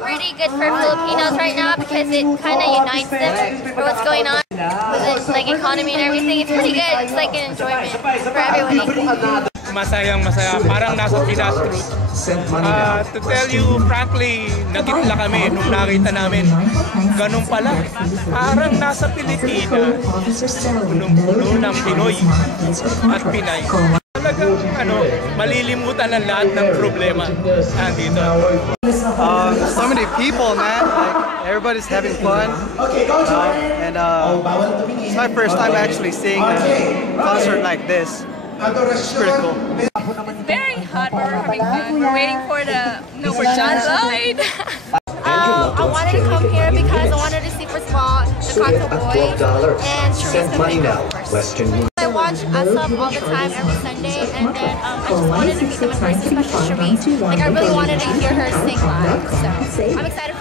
pretty good for Filipinos right now because it kind of unites them for what's going on with like economy and everything. It's pretty good. It's like an enjoyment for everybody. Masayang masaya, parang nasa Pinas Truth. To tell you frankly, nagitla kami nung nakita namin. Ganun pala, parang nasa Pilipinas, punong-puno ng Pinoy at Pinay. Talagang malilimutan ang lahat ng problema nandito. So many people, man. Like, everybody's having fun. It's my first time actually seeing a concert like this. It's pretty cool. It's very hot, but we're having fun. We're waiting for for John Lloyd. I wanted to come here because I wanted to see first of all the Cocktail Boys and Sharice Gambino first. I watch Asap all the time every Sunday, and then I just wanted to meet them in person, especially Sharice. Like I really wanted to hear her sing live, so I'm excited.